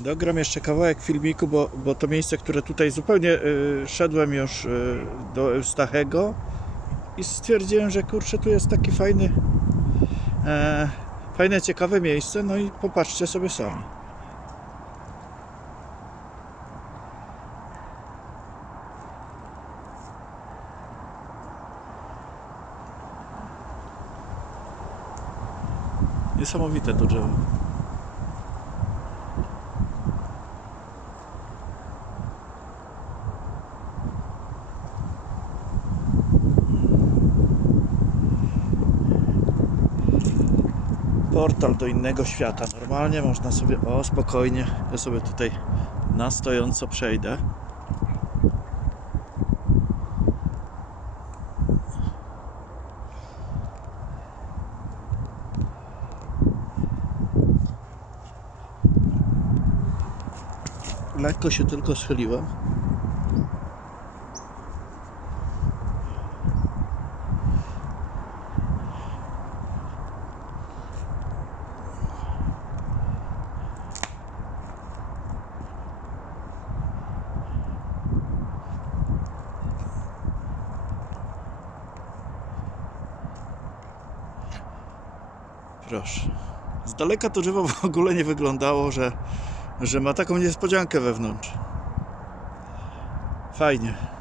Dogram jeszcze kawałek filmiku, bo, bo to miejsce, które tutaj zupełnie y, szedłem już y, do Eustachego i stwierdziłem, że kurczę, tu jest taki fajny, e, fajne, ciekawe miejsce, no i popatrzcie sobie sami. Niesamowite to drzewo. Portal do innego świata. Normalnie można sobie, o spokojnie, ja sobie tutaj na stojąco przejdę. Lekko się tylko schyliłem. Proszę. Z daleka to drzewo w ogóle nie wyglądało, że, że ma taką niespodziankę wewnątrz. Fajnie.